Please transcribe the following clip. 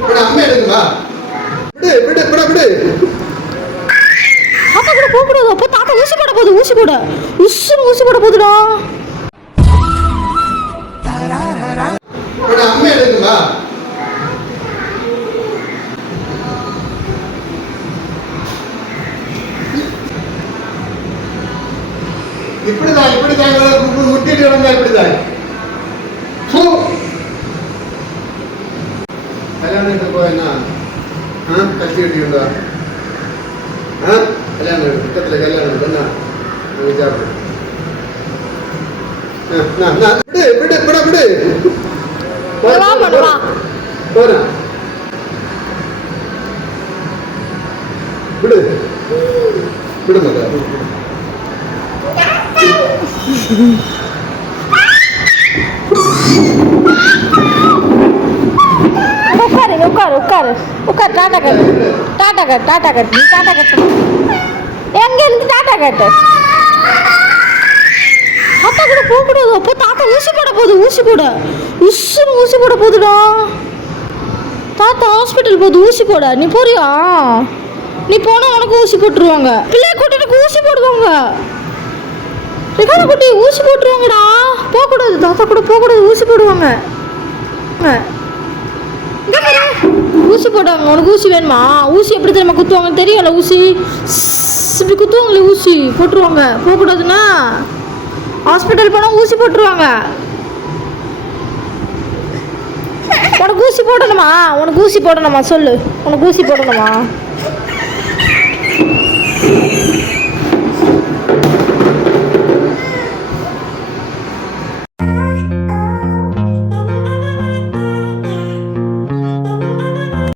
விடு அம்மா எடுங்களா விடு விடு விடு விடு. தாத்தா கூட போக கூடாது. அப்போ தாத்தா ஊசி போட போகுது ஊசி போட. உஸ்ஸுன்னு ஊசி போட போகுதுடா. விடு அம்மா எடுங்களா இப்படிதான் இப்படிதான் முட்டிட்டு கிடந்தா இப்படிதான். கல்யாணத்துக்கு போயினா ஆ? கட்சி கட்டிக்கிட்டா ஆ? கல்யாணம் பக்கத்தில் கல்யாணம் பண்ணா விசாரணை விடு விடு விட உட்காரு உட்காரு. உட்காரு டாட்டா கட். டாட்டா கட் டாட்டா கட். நீ டாட்டா கட் எங்கேருந்து டாட்டா கட்டு? தாத்தா கூட போக கூடாது அப்போ தாத்தா ஊசி போட போகுது ஊசி போட. உஸ்ஸுன்னு ஊசி போட போகுதுடா. தாத்தா ஹாஸ்பிட்டல் போகுது ஊசி போட. நீ போறியா? நீ போனால் உனக்கு ஊசி போட்டுருவாங்க. பிள்ளைய கூட்டிட்டு ஊசி போடுவாங்க. ரிகான குட்டி ஊசி போட்டுருவாங்கடா. போகக்கூடாது தாத்தா கூட போகக்கூடாது ஊசி போடுவாங்க. ஆ. ஊசி போட்டாங்க உனக்கு ஊசி வேணுமா? ஊசி எப்படி தெரியுமா குத்துவாங்க தெரியல. ஊசி. இப்படி குத்துவாங்களே ஊசி. போட்டுருவாங்க. போகக்கூடாதுன்னா ஹாஸ்பிட்டல் போனால் ஊசி போட்டுருவாங்க. உனக்கு ஊசி போடணுமா? உனக்கு ஊசி போடணுமா? சொல்லு. உனக்கு ஊசி போடணுமா?